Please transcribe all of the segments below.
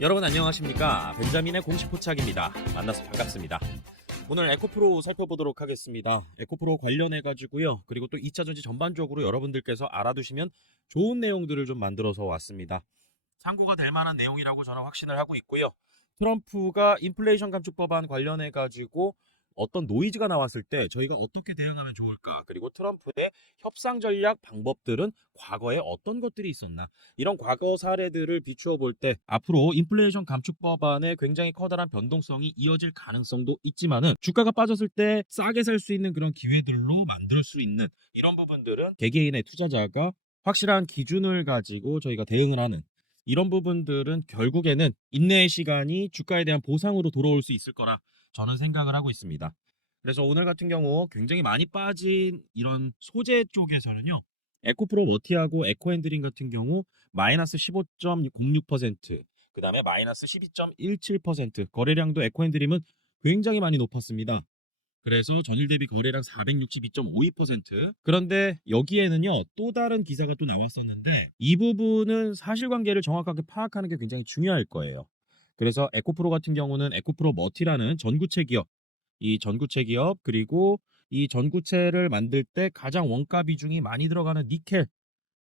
여러분 안녕하십니까? 벤자민의 공식 포착입니다. 만나서 반갑습니다. 오늘 에코프로 살펴보도록 하겠습니다. 에코프로 관련해 가지고요. 그리고 또 2차 전지 전반적으로 여러분들께서 알아두시면 좋은 내용들을 좀 만들어서 왔습니다. 참고가 될 만한 내용이라고 저는 확신을 하고 있고요. 트럼프가 인플레이션 감축 법안 관련해 가지고 어떤 노이즈가 나왔을 때 저희가 어떻게 대응하면 좋을까? 그리고 트럼프의 협상 전략 방법들은 과거에 어떤 것들이 있었나? 이런 과거 사례들을 비추어 볼 때 앞으로 인플레이션 감축 법안에 굉장히 커다란 변동성이 이어질 가능성도 있지만은 주가가 빠졌을 때 싸게 살 수 있는 그런 기회들로 만들 수 있는 이런 부분들은 개개인의 투자자가 확실한 기준을 가지고 저희가 대응을 하는 이런 부분들은 결국에는 인내의 시간이 주가에 대한 보상으로 돌아올 수 있을 거라 저는 생각을 하고 있습니다. 그래서 오늘 같은 경우 굉장히 많이 빠진 이런 소재 쪽에서는요. 에코프로 머티하고 에코핸드링 같은 경우 마이너스 15.06%, 그 다음에 마이너스 12.17%, 거래량도 에코핸드림은 굉장히 많이 높았습니다. 그래서 전일 대비 거래량 462.52%. 그런데 여기에는요 또 다른 기사가 또 나왔었는데 이 부분은 사실관계를 정확하게 파악하는 게 굉장히 중요할 거예요. 그래서 에코프로 같은 경우는 에코프로 머티라는 전구체 기업, 이 전구체 기업 그리고 이 전구체를 만들 때 가장 원가 비중이 많이 들어가는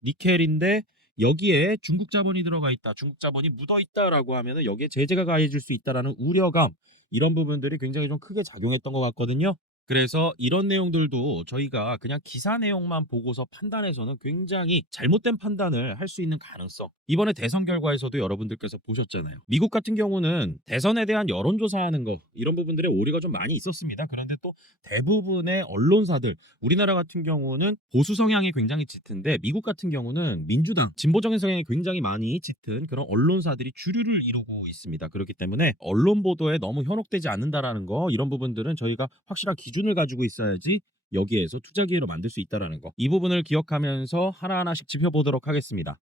니켈인데 여기에 중국 자본이 들어가 있다, 중국 자본이 묻어 있다라고 하면은 여기에 제재가 가해질 수 있다라는 우려감, 이런 부분들이 굉장히 좀 크게 작용했던 것 같거든요. 그래서 이런 내용들도 저희가 그냥 기사 내용만 보고서 판단해서는 굉장히 잘못된 판단을 할 수 있는 가능성, 이번에 대선 결과에서도 여러분들께서 보셨잖아요. 미국 같은 경우는 대선에 대한 여론조사하는 거 이런 부분들에 오류가 좀 많이 있었습니다. 그런데 또 대부분의 언론사들, 우리나라 같은 경우는 보수 성향이 굉장히 짙은데 미국 같은 경우는 민주당 진보적인 성향이 굉장히 많이 짙은 그런 언론사들이 주류를 이루고 있습니다. 그렇기 때문에 언론 보도에 너무 현혹되지 않는다라는 거, 이런 부분들은 저희가 확실한 기준을 가지고 있어야지 여기에서 투자 기회로 만들 수 있다라는 거, 이 부분을 기억하면서 하나하나씩 짚어보도록 하겠습니다.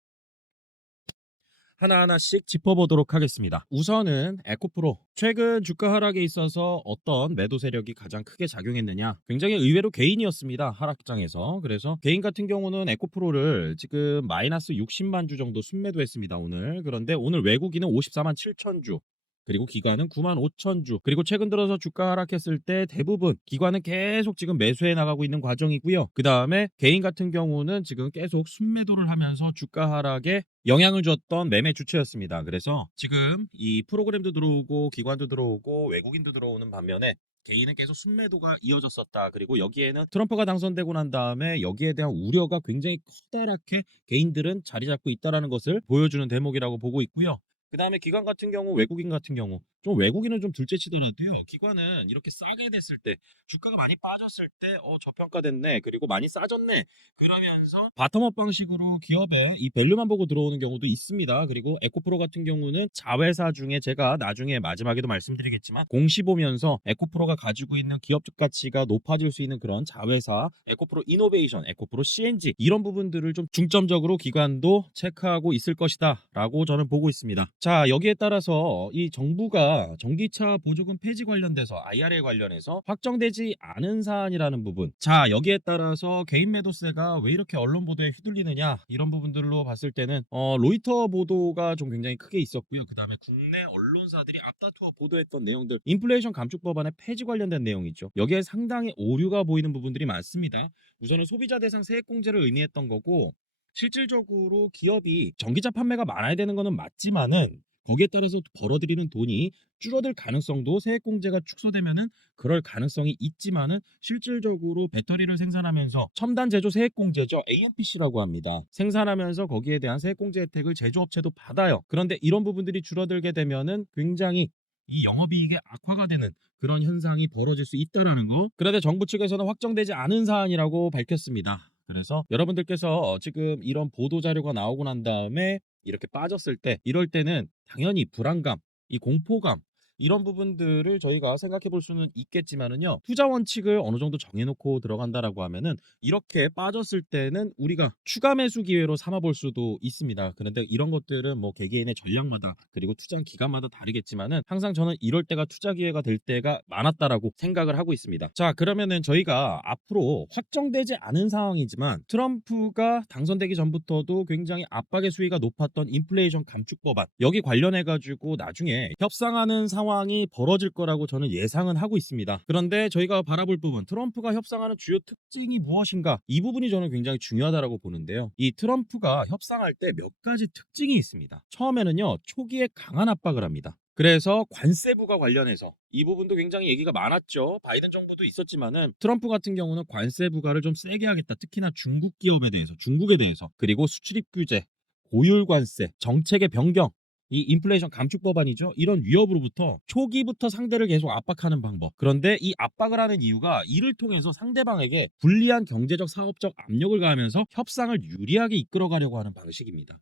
하나하나씩 짚어보도록 하겠습니다. 우선은 에코프로, 최근 주가 하락에 있어서 어떤 매도 세력이 가장 크게 작용했느냐, 굉장히 의외로 개인이었습니다. 하락장에서. 그래서 개인 같은 경우는 에코프로를 지금 마이너스 60만 주 정도 순매도했습니다 오늘. 그런데 오늘 외국인은 54만 7천 주, 그리고 기관은 9만 5천 주, 그리고 최근 들어서 주가 하락했을 때 대부분 기관은 계속 지금 매수해 나가고 있는 과정이고요. 그 다음에 개인 같은 경우는 지금 계속 순매도를 하면서 주가 하락에 영향을 줬던 매매 주체였습니다. 그래서 지금 이 프로그램도 들어오고 기관도 들어오고 외국인도 들어오는 반면에 개인은 계속 순매도가 이어졌었다. 그리고 여기에는 트럼프가 당선되고 난 다음에 여기에 대한 우려가 굉장히 커다랗게 개인들은 자리 잡고 있다는 것을 보여주는 대목이라고 보고 있고요. 그 다음에 기관 같은 경우, 외국인 같은 경우, 좀 외국인은 좀 둘째 치더라도요, 기관은 이렇게 싸게 됐을 때, 주가가 많이 빠졌을 때 저평가됐네, 그리고 많이 싸졌네, 그러면서 바텀업 방식으로 기업의 이 밸류만 보고 들어오는 경우도 있습니다. 그리고 에코프로 같은 경우는 자회사 중에 제가 나중에 마지막에도 말씀드리겠지만 공시 보면서 에코프로가 가지고 있는 기업적 가치가 높아질 수 있는 그런 자회사, 에코프로 이노베이션, 에코프로 CNG, 이런 부분들을 좀 중점적으로 기관도 체크하고 있을 것이다 라고 저는 보고 있습니다. 자, 여기에 따라서 이 정부가 전기차 보조금 폐지 관련돼서 IRA 관련해서 확정되지 않은 사안이라는 부분, 자, 여기에 따라서 개인 매도세가 왜 이렇게 언론 보도에 휘둘리느냐, 이런 부분들로 봤을 때는 로이터 보도가 좀 굉장히 크게 있었고요. 그 다음에 국내 언론사들이 앞다투어 보도했던 내용들, 인플레이션 감축 법안의 폐지 관련된 내용이죠. 여기에 상당히 오류가 보이는 부분들이 많습니다. 우선은 소비자 대상 세액공제를 의미했던 거고, 실질적으로 기업이 전기차 판매가 많아야 되는 거는 맞지만은 거기에 따라서 벌어들이는 돈이 줄어들 가능성도, 세액공제가 축소되면은 그럴 가능성이 있지만은 실질적으로 배터리를 생산하면서 첨단 제조 세액공제죠, AMPC라고 합니다. 생산하면서 거기에 대한 세액공제 혜택을 제조업체도 받아요. 그런데 이런 부분들이 줄어들게 되면은 굉장히 이 영업이익의 악화가 되는 그런 현상이 벌어질 수 있다라는 거. 그런데 정부 측에서는 확정되지 않은 사안이라고 밝혔습니다. 그래서 여러분들께서 지금 이런 보도 자료가 나오고 난 다음에 이렇게 빠졌을 때, 이럴 때는 당연히 불안감, 이 공포감, 이런 부분들을 저희가 생각해 볼 수는 있겠지만은요. 투자 원칙을 어느 정도 정해 놓고 들어간다라고 하면은 이렇게 빠졌을 때는 우리가 추가 매수 기회로 삼아 볼 수도 있습니다. 그런데 이런 것들은 뭐 개개인의 전략마다 그리고 투자 기간마다 다르겠지만은 항상 저는 이럴 때가 투자 기회가 될 때가 많았다라고 생각을 하고 있습니다. 자, 그러면은 저희가 앞으로 확정되지 않은 상황이지만 트럼프가 당선되기 전부터도 굉장히 압박의 수위가 높았던 인플레이션 감축 법안 여기 관련해 가지고 나중에 협상하는 상황이 벌어질 거라고 저는 예상은 하고 있습니다. 그런데 저희가 바라볼 부분 트럼프가 협상하는 주요 특징이 무엇인가 이 부분이 저는 굉장히 중요하다고 보는데요. 이 트럼프가 협상할 때 몇 가지 특징이 있습니다. 처음에는요, 초기에 강한 압박을 합니다. 그래서 관세부과 관련해서 이 부분도 굉장히 얘기가 많았죠. 바이든 정부도 있었지만은 트럼프 같은 경우는 관세 부과를 좀 세게 하겠다. 특히나 중국 기업에 대해서, 중국에 대해서, 그리고 수출입 규제, 고율 관세, 정책의 변경, 이 인플레이션 감축 법안이죠. 이런 위협으로부터 초기부터 상대를 계속 압박하는 방법. 그런데 이 압박을 하는 이유가 이를 통해서 상대방에게 불리한 경제적 사업적 압력을 가하면서 협상을 유리하게 이끌어가려고 하는 방식입니다.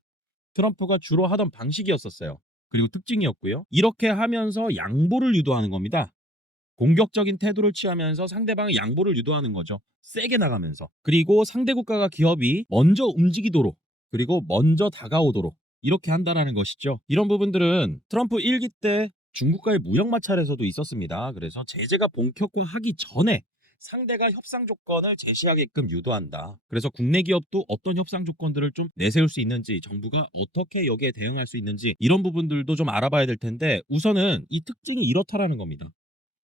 트럼프가 주로 하던 방식이었었어요. 그리고 특징이었고요. 이렇게 하면서 양보를 유도하는 겁니다. 공격적인 태도를 취하면서 상대방의 양보를 유도하는 거죠. 세게 나가면서. 그리고 상대 국가가 기업이 먼저 움직이도록 그리고 먼저 다가오도록 이렇게 한다라는 것이죠. 이런 부분들은 트럼프 1기 때 중국과의 무역 마찰에서도 있었습니다. 그래서 제재가 본격화하기 전에 상대가 협상 조건을 제시하게끔 유도한다. 그래서 국내 기업도 어떤 협상 조건들을 좀 내세울 수 있는지, 정부가 어떻게 여기에 대응할 수 있는지 이런 부분들도 좀 알아봐야 될 텐데 우선은 이 특징이 이렇다라는 겁니다.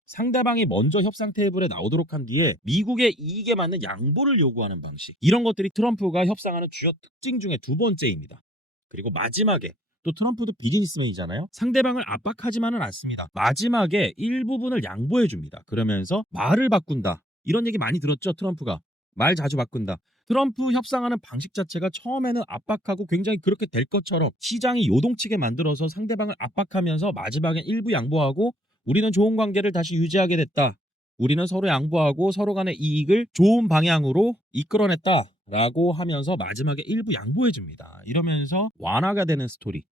상대방이 먼저 협상 테이블에 나오도록 한 뒤에 미국의 이익에 맞는 양보를 요구하는 방식. 이런 것들이 트럼프가 협상하는 주요 특징 중에 두 번째입니다. 그리고 마지막에 또 트럼프도 비즈니스맨이잖아요. 상대방을 압박하지만은 않습니다. 마지막에 일부분을 양보해 줍니다. 그러면서 말을 바꾼다. 이런 얘기 많이 들었죠, 트럼프가. 말 자주 바꾼다. 트럼프 협상하는 방식 자체가 처음에는 압박하고 굉장히 그렇게 될 것처럼 시장이 요동치게 만들어서 상대방을 압박하면서 마지막엔 일부 양보하고 우리는 좋은 관계를 다시 유지하게 됐다. 우리는 서로 양보하고 서로 간의 이익을 좋은 방향으로 이끌어냈다라고 하면서 마지막에 일부 양보해 줍니다. 이러면서 완화가 되는 스토리.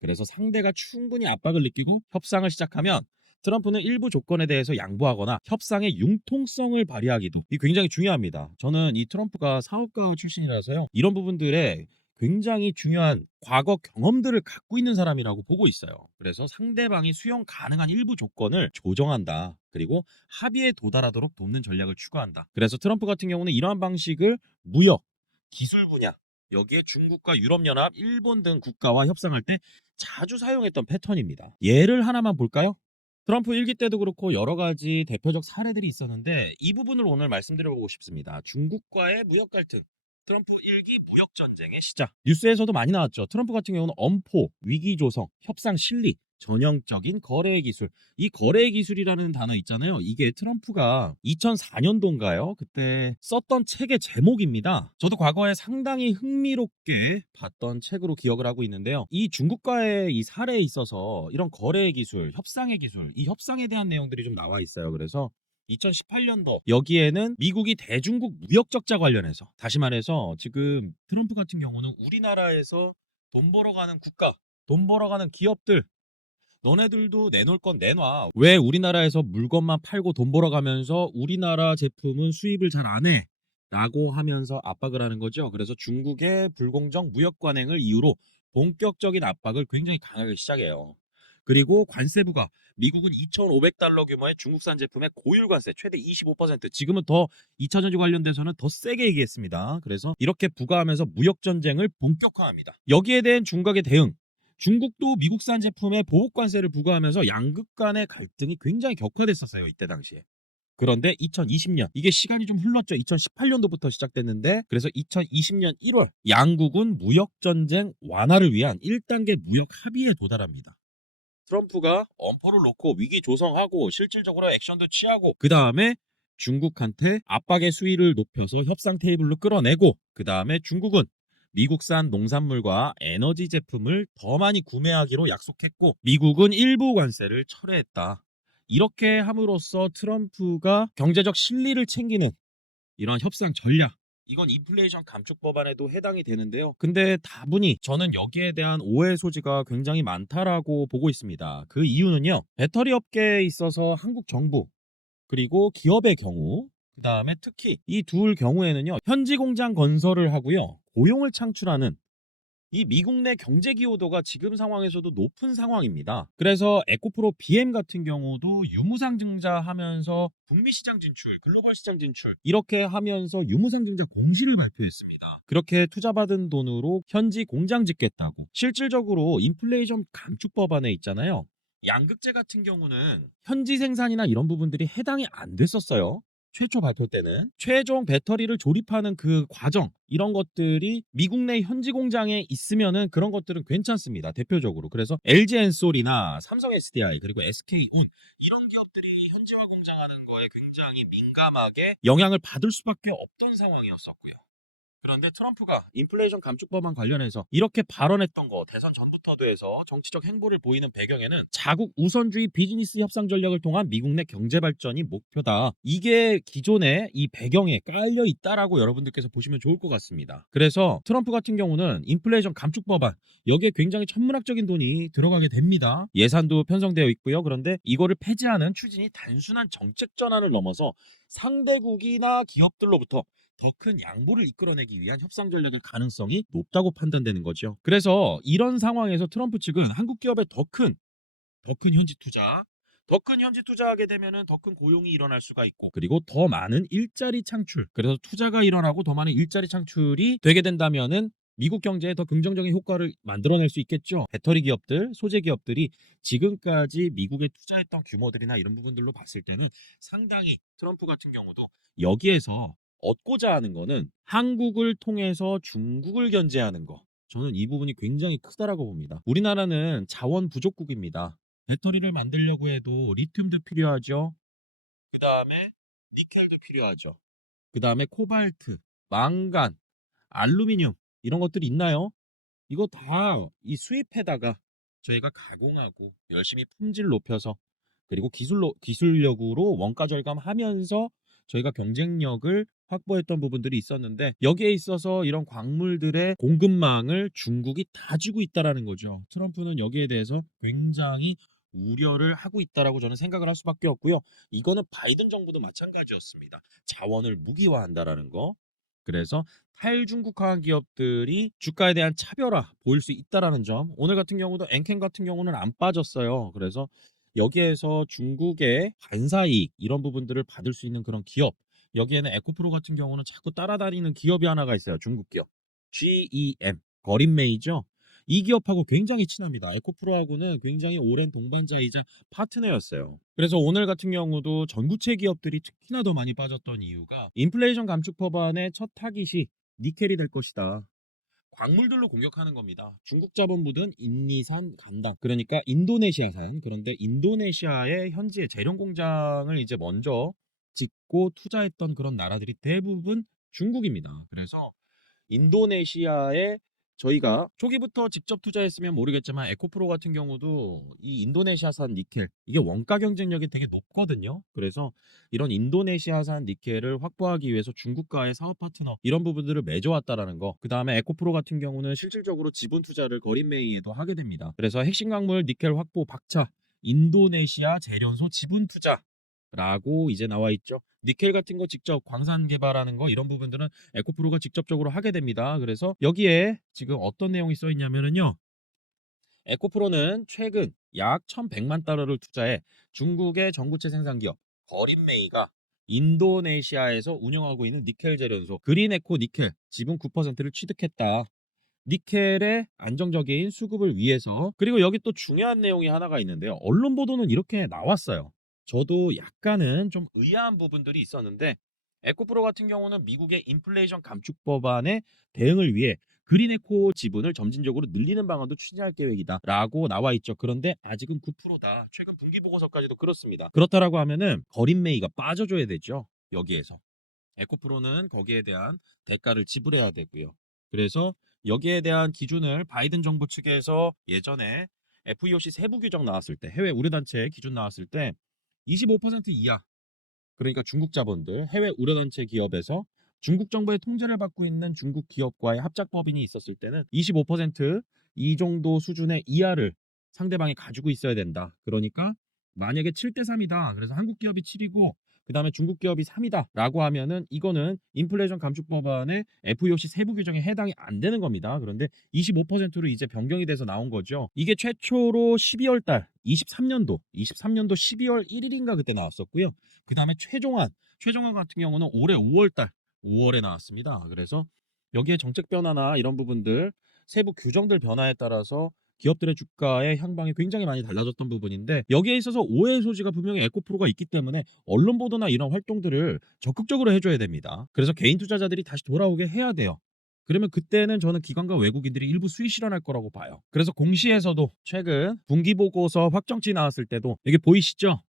그래서 상대가 충분히 압박을 느끼고 협상을 시작하면 트럼프는 일부 조건에 대해서 양보하거나 협상의 융통성을 발휘하기도 이 굉장히 중요합니다. 저는 이 트럼프가 사업가 출신이라서요. 이런 부분들에 굉장히 중요한 과거 경험들을 갖고 있는 사람이라고 보고 있어요. 그래서 상대방이 수용 가능한 일부 조건을 조정한다. 그리고 합의에 도달하도록 돕는 전략을 추구한다. 그래서 트럼프 같은 경우는 이러한 방식을 무역, 기술 분야, 여기에 중국과 유럽연합, 일본 등 국가와 협상할 때 자주 사용했던 패턴입니다. 예를 하나만 볼까요? 트럼프 1기 때도 그렇고 여러 가지 대표적 사례들이 있었는데 이 부분을 오늘 말씀드려보고 싶습니다. 중국과의 무역 갈등, 트럼프 1기 무역 전쟁의 시작. 뉴스에서도 많이 나왔죠. 트럼프 같은 경우는 엄포, 위기 조성, 협상 실리, 전형적인 거래 기술. 이 거래 기술이라는 단어 있잖아요. 이게 트럼프가 2004년도인가요? 그때 썼던 책의 제목입니다. 저도 과거에 상당히 흥미롭게 봤던 책으로 기억을 하고 있는데요. 이 중국과의 이 사례에 있어서 이런 거래 기술, 협상의 기술, 이 협상에 대한 내용들이 좀 나와 있어요. 그래서 2018년도 여기에는 미국이 대중국 무역 적자 관련해서 다시 말해서 지금 트럼프 같은 경우는 우리나라에서 돈 벌어가는 국가, 돈 벌어가는 기업들 너네들도 내놓을 건 내놔. 왜 우리나라에서 물건만 팔고 돈 벌어가면서 우리나라 제품은 수입을 잘 안 해? 라고 하면서 압박을 하는 거죠. 그래서 중국의 불공정 무역 관행을 이유로 본격적인 압박을 굉장히 강하게 시작해요. 그리고 관세부가 미국은 2,500달러 규모의 중국산 제품의 고율 관세 최대 25%, 지금은 더 2차 전지 관련돼서는 더 세게 얘기했습니다. 그래서 이렇게 부과하면서 무역 전쟁을 본격화합니다. 여기에 대한 중국의 대응, 중국도 미국산 제품에 보복 관세를 부과하면서 양국 간의 갈등이 굉장히 격화됐었어요. 이때 당시에. 그런데 2020년 이게 시간이 좀 흘렀죠. 2018년도부터 시작됐는데 그래서 2020년 1월 양국은 무역 전쟁 완화를 위한 1단계 무역 합의에 도달합니다. 트럼프가 엄포를 놓고 위기 조성하고 실질적으로 액션도 취하고 그 다음에 중국한테 압박의 수위를 높여서 협상 테이블로 끌어내고 그 다음에 중국은 미국산 농산물과 에너지 제품을 더 많이 구매하기로 약속했고 미국은 일부 관세를 철회했다. 이렇게 함으로써 트럼프가 경제적 실리를 챙기는 이런 협상 전략 이건 인플레이션 감축 법안에도 해당이 되는데요. 근데 다분히 저는 여기에 대한 오해 소지가 굉장히 많다라고 보고 있습니다. 그 이유는요. 배터리 업계에 있어서 한국 정부 그리고 기업의 경우 그다음에 특히 이 둘 경우에는요. 현지 공장 건설을 하고요. 고용을 창출하는 이 미국 내 경제 기여도가 지금 상황에서도 높은 상황입니다. 그래서 에코프로 BM 같은 경우도 유무상증자 하면서 북미 시장 진출, 글로벌 시장 진출 이렇게 하면서 유무상증자 공시를 발표했습니다. 그렇게 투자받은 돈으로 현지 공장 짓겠다고. 실질적으로 인플레이션 감축 법안에 있잖아요. 양극재 같은 경우는 현지 생산이나 이런 부분들이 해당이 안 됐었어요. 최초 발표 때는 최종 배터리를 조립하는 그 과정 이런 것들이 미국 내 현지 공장에 있으면은 그런 것들은 괜찮습니다. 대표적으로. 그래서 LG 엔솔이나 삼성 SDI 그리고 SK온 이런 기업들이 현지화 공장하는 거에 굉장히 민감하게 영향을 받을 수밖에 없던 상황이었었고요. 그런데 트럼프가 인플레이션 감축 법안 관련해서 이렇게 발언했던 거 대선 전부터도 해서 정치적 행보를 보이는 배경에는 자국 우선주의 비즈니스 협상 전략을 통한 미국 내 경제 발전이 목표다. 이게 기존의 이 배경에 깔려 있다라고 여러분들께서 보시면 좋을 것 같습니다. 그래서 트럼프 같은 경우는 인플레이션 감축 법안 여기에 굉장히 천문학적인 돈이 들어가게 됩니다. 예산도 편성되어 있고요. 그런데 이거를 폐지하는 추진이 단순한 정책 전환을 넘어서 상대국이나 기업들로부터 더 큰 양보를 이끌어내기 위한 협상 전략의 가능성이 높다고 판단되는 거죠. 그래서 이런 상황에서 트럼프 측은 한국 기업에 더 큰 현지 투자, 더 큰 현지 투자하게 되면은 더 큰 고용이 일어날 수가 있고, 그리고 더 많은 일자리 창출. 그래서 투자가 일어나고 더 많은 일자리 창출이 되게 된다면은 미국 경제에 더 긍정적인 효과를 만들어낼 수 있겠죠. 배터리 기업들, 소재 기업들이 지금까지 미국에 투자했던 규모들이나 이런 부분들로 봤을 때는 상당히 트럼프 같은 경우도 여기에서 얻고자 하는 거는 한국을 통해서 중국을 견제하는 거. 저는 이 부분이 굉장히 크다라고 봅니다. 우리나라는 자원 부족국입니다. 배터리를 만들려고 해도 리튬도 필요하죠. 그 다음에 니켈도 필요하죠. 그 다음에 코발트, 망간, 알루미늄 이런 것들이 있나요? 이거 다 이 수입해다가 저희가 가공하고 열심히 품질 높여서 그리고 기술력으로 원가 절감하면서 저희가 경쟁력을 확보했던 부분들이 있었는데 여기에 있어서 이런 광물들의 공급망을 중국이 다 쥐고 있다라는 거죠. 트럼프는 여기에 대해서 굉장히 우려를 하고 있다라고 저는 생각을 할 수밖에 없고요. 이거는 바이든 정부도 마찬가지였습니다. 자원을 무기화한다라는 거. 그래서 탈중국화한 기업들이 주가에 대한 차별화 보일 수 있다라는 점. 오늘 같은 경우도 엔켄 같은 경우는 안 빠졌어요. 그래서 여기에서 중국의 반사이익 이런 부분들을 받을 수 있는 그런 기업. 여기에는 에코프로 같은 경우는 자꾸 따라다니는 기업이 하나가 있어요. 중국 기업. GEM. 거린메이죠. 이 기업하고 굉장히 친합니다. 에코프로하고는 굉장히 오랜 동반자이자 파트너였어요. 그래서 오늘 같은 경우도 전구체 기업들이 특히나 더 많이 빠졌던 이유가 인플레이션 감축 법안의 첫 타깃이 니켈이 될 것이다. 광물들로 공격하는 겁니다. 중국 자본부든 인니산, 간당. 그러니까 인도네시아산. 그런데 인도네시아의 현지의 재련 공장을 이제 먼저 짓고 투자했던 그런 나라들이 대부분 중국입니다. 그래서 인도네시아에 저희가 초기부터 직접 투자했으면 모르겠지만 에코프로 같은 경우도 이 인도네시아산 니켈 이게 원가 경쟁력이 되게 높거든요. 그래서 이런 인도네시아산 니켈을 확보하기 위해서 중국과의 사업 파트너 이런 부분들을 맺어왔다라는 거. 그 다음에 에코프로 같은 경우는 실질적으로 지분 투자를 거린메이에도 하게 됩니다. 그래서 핵심 광물 니켈 확보 박차 인도네시아 재련소 지분 투자 라고 이제 나와 있죠. 니켈 같은 거 직접 광산 개발하는 거 이런 부분들은 에코프로가 직접적으로 하게 됩니다. 그래서 여기에 지금 어떤 내용이 써 있냐면은요. 에코프로는 최근 약 1,100만 달러를 투자해 중국의 전구체 생산 기업 거린메이가 인도네시아에서 운영하고 있는 니켈 재련소 그린에코 니켈 지분 9%를 취득했다. 니켈의 안정적인 수급을 위해서. 그리고 여기 또 중요한 내용이 하나가 있는데요. 언론 보도는 이렇게 나왔어요. 저도 약간은 좀 의아한 부분들이 있었는데 에코프로 같은 경우는 미국의 인플레이션 감축 법안에 대응을 위해 그린에코 지분을 점진적으로 늘리는 방안도 추진할 계획이다 라고 나와 있죠. 그런데 아직은 9%다. 최근 분기 보고서까지도 그렇습니다. 그렇다라고 하면은 거린메이가 빠져줘야 되죠. 여기에서. 에코프로는 거기에 대한 대가를 지불해야 되고요. 그래서 여기에 대한 기준을 바이든 정부 측에서 예전에 FEOC 세부 규정 나왔을 때 해외 우려단체 기준 나왔을 때 25% 이하 그러니까 중국 자본들 해외 우려단체 기업에서 중국 정부의 통제를 받고 있는 중국 기업과의 합작 법인이 있었을 때는 25%이 정도 수준의 이하를 상대방이 가지고 있어야 된다. 그러니까 만약에 7대 3이다. 그래서 한국 기업이 7이고 그다음에 중국 기업이 3이다라고 하면은 이거는 인플레이션 감축 법안의 FEOC 세부 규정에 해당이 안 되는 겁니다. 그런데 25%로 이제 변경이 돼서 나온 거죠. 이게 최초로 12월 달 23년도 12월 1일인가 그때 나왔었고요. 그다음에 최종안 같은 경우는 올해 5월 달 5월에 나왔습니다. 그래서 여기에 정책 변화나 이런 부분들 세부 규정들 변화에 따라서 기업들의 주가의 향방이 굉장히 많이 달라졌던 부분인데 여기에 있어서 오해의 소지가 분명히 에코프로가 있기 때문에 언론 보도나 이런 활동들을 적극적으로 해줘야 됩니다. 그래서 개인 투자자들이 다시 돌아오게 해야 돼요. 그러면 그때는 저는 기관과 외국인들이 일부 수익 실현할 거라고 봐요. 그래서 공시에서도 최근 분기보고서 확정치 나왔을 때도 이게 보이시죠?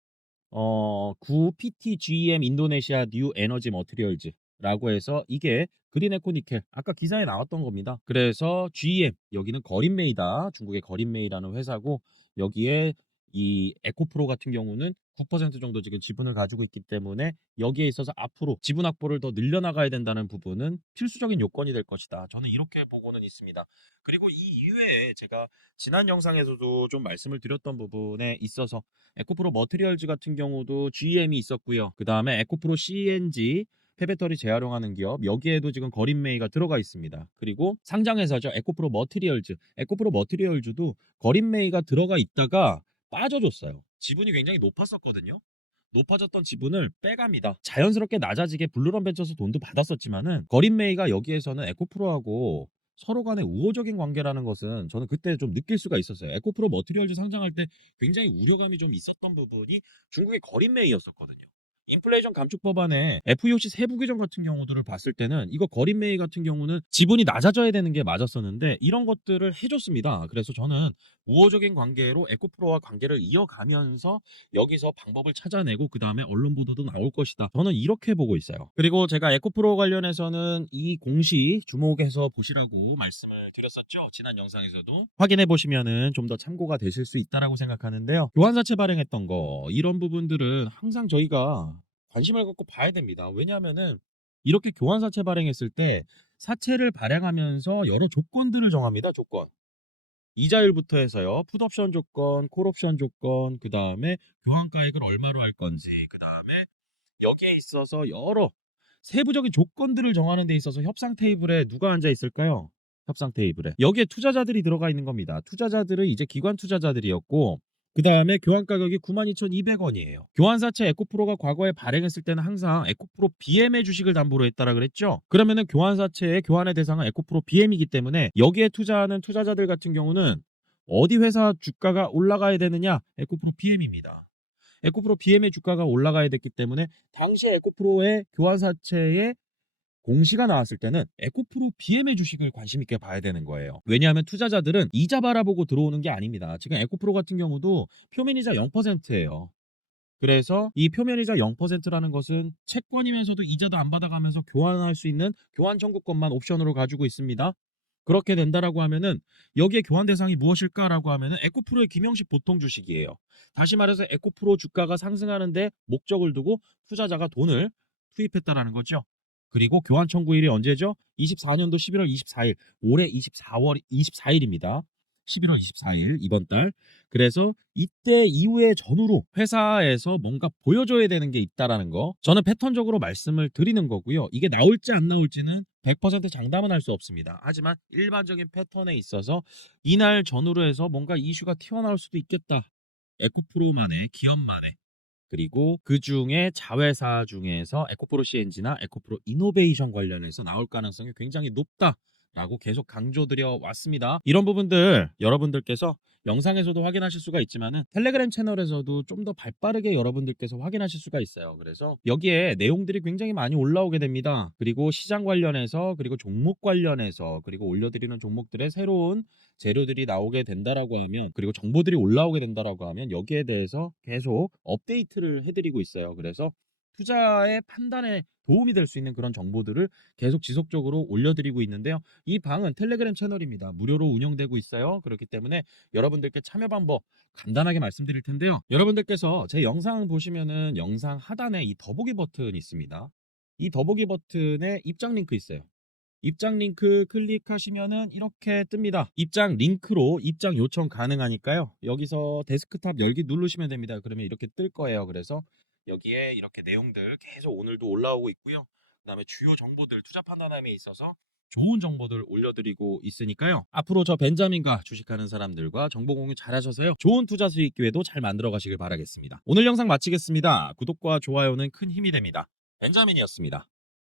9 PTGM 인도네시아 뉴 에너지 머티리얼즈라고 해서 이게 그린에코니켈 아까 기사에 나왔던 겁니다. 그래서 GM 여기는 거린메이다. 중국의 거린메이라는 회사고 여기에 이 에코프로 같은 경우는 9% 정도 지금 지분을 가지고 있기 때문에 여기에 있어서 앞으로 지분 확보를 더 늘려나가야 된다는 부분은 필수적인 요건이 될 것이다. 저는 이렇게 보고는 있습니다. 그리고 이 이외에 제가 지난 영상에서도 좀 말씀을 드렸던 부분에 있어서 에코프로 머티리얼즈 같은 경우도 GM이 있었고요. 그 다음에 에코프로 CNG 폐배터리 재활용하는 기업 여기에도 지금 거린메이가 들어가 있습니다. 그리고 상장회사죠. 에코프로 머티리얼즈. 에코프로 머티리얼즈도 거린메이가 들어가 있다가 빠져줬어요. 지분이 굉장히 높았었거든요. 높아졌던 지분을 빼갑니다. 자연스럽게 낮아지게 블루런 벤처스 돈도 받았었지만은 거린메이가 여기에서는 에코프로하고 서로 간의 우호적인 관계라는 것은 저는 그때 좀 느낄 수가 있었어요. 에코프로 머티리얼즈 상장할 때 굉장히 우려감이 좀 있었던 부분이 중국의 거린메이였었거든요. 인플레이션 감축 법안에 FEOC 세부 규정 같은 경우들을 봤을 때는 이거 거린메이 같은 경우는 지분이 낮아져야 되는 게 맞았었는데 이런 것들을 해줬습니다. 그래서 저는 우호적인 관계로 에코프로와 관계를 이어가면서 여기서 방법을 찾아내고 그 다음에 언론 보도도 나올 것이다. 저는 이렇게 보고 있어요. 그리고 제가 에코프로 관련해서는 이 공시 주목해서 보시라고 말씀을 드렸었죠. 지난 영상에서도 확인해 보시면은 좀 더 참고가 되실 수 있다라고 생각하는데요. 교환사채 발행했던 거 이런 부분들은 항상 저희가 관심을 갖고 봐야 됩니다. 왜냐하면은 이렇게 교환사채 발행했을 때 사채를 발행하면서 여러 조건들을 정합니다. 조건. 이자율부터 해서요. 풋옵션 조건, 콜옵션 조건, 그 다음에 교환가액을 얼마로 할 건지, 그 다음에 여기에 있어서 여러 세부적인 조건들을 정하는 데 있어서 협상 테이블에 누가 앉아 있을까요? 협상 테이블에. 여기에 투자자들이 들어가 있는 겁니다. 투자자들은 이제 기관 투자자들이었고 그 다음에 교환 가격이 92,200원이에요. 교환사채 에코프로가 과거에 발행했을 때는 항상 에코프로 BM의 주식을 담보로 했다라 그랬죠. 그러면은 교환사채의 교환의 대상은 에코프로 BM이기 때문에 여기에 투자하는 투자자들 같은 경우는 어디 회사 주가가 올라가야 되느냐? 에코프로 BM입니다. 에코프로 BM의 주가가 올라가야 됐기 때문에 당시에 에코프로의 교환사채의 공시가 나왔을 때는 에코프로 BM의 주식을 관심 있게 봐야 되는 거예요. 왜냐하면 투자자들은 이자 바라보고 들어오는 게 아닙니다. 지금 에코프로 같은 경우도 표면이자 0%예요. 그래서 이 표면이자 0%라는 것은 채권이면서도 이자도 안 받아가면서 교환할 수 있는 교환 청구권만 옵션으로 가지고 있습니다. 그렇게 된다라고 하면은 여기에 교환 대상이 무엇일까라고 하면은 에코프로의 김영식 보통 주식이에요. 다시 말해서 에코프로 주가가 상승하는데 목적을 두고 투자자가 돈을 투입했다라는 거죠. 그리고 교환 청구일이 언제죠? 24년도 11월 24일, 올해 24월 24일입니다. 11월 24일 이번 달. 그래서 이때 이후에 전후로 회사에서 뭔가 보여줘야 되는 게 있다라는 거 저는 패턴적으로 말씀을 드리는 거고요. 이게 나올지 안 나올지는 100% 장담은 할 수 없습니다. 하지만 일반적인 패턴에 있어서 이날 전후로 해서 뭔가 이슈가 튀어나올 수도 있겠다. 에코프로만의 기업만의 그리고 그 중에 자회사 중에서 에코프로 CNG나 에코프로 이노베이션 관련해서 나올 가능성이 굉장히 높다라고 계속 강조드려 왔습니다. 이런 부분들 여러분들께서 영상에서도 확인하실 수가 있지만은 텔레그램 채널에서도 좀 더 발빠르게 여러분들께서 확인하실 수가 있어요. 그래서 여기에 내용들이 굉장히 많이 올라오게 됩니다. 그리고 시장 관련해서 그리고 종목 관련해서 그리고 올려드리는 종목들의 새로운 재료들이 나오게 된다라고 하면 그리고 정보들이 올라오게 된다라고 하면 여기에 대해서 계속 업데이트를 해드리고 있어요. 그래서 투자의 판단에 도움이 될 수 있는 그런 정보들을 계속 지속적으로 올려드리고 있는데요. 이 방은 텔레그램 채널입니다. 무료로 운영되고 있어요. 그렇기 때문에 여러분들께 참여 방법 간단하게 말씀드릴 텐데요. 여러분들께서 제 영상 보시면은 영상 하단에 이 더보기 버튼이 있습니다. 이 더보기 버튼에 입장 링크 있어요. 입장 링크 클릭하시면은 이렇게 뜹니다. 입장 링크로 입장 요청 가능하니까요. 여기서 데스크탑 열기 누르시면 됩니다. 그러면 이렇게 뜰 거예요. 그래서 여기에 이렇게 내용들 계속 오늘도 올라오고 있고요. 그다음에 주요 정보들 투자 판단함에 있어서 좋은 정보들 올려드리고 있으니까요. 앞으로 저 벤자민과 주식하는 사람들과 정보 공유 잘하셔서요. 좋은 투자 수익 기회도 잘 만들어 가시길 바라겠습니다. 오늘 영상 마치겠습니다. 구독과 좋아요는 큰 힘이 됩니다. 벤자민이었습니다.